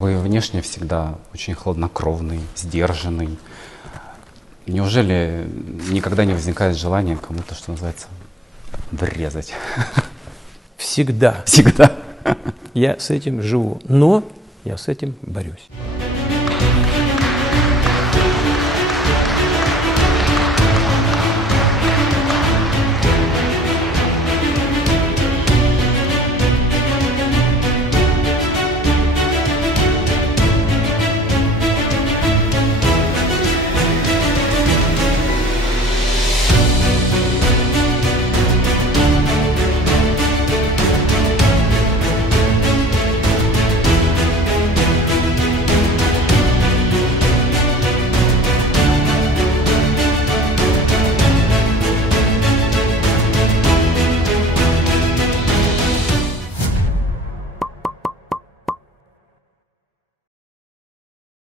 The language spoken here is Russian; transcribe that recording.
Вы внешне всегда очень хладнокровный, сдержанный. Неужели никогда не возникает желания кому-то, что называется, врезать? Всегда. Всегда. Я с этим живу, но я с этим борюсь.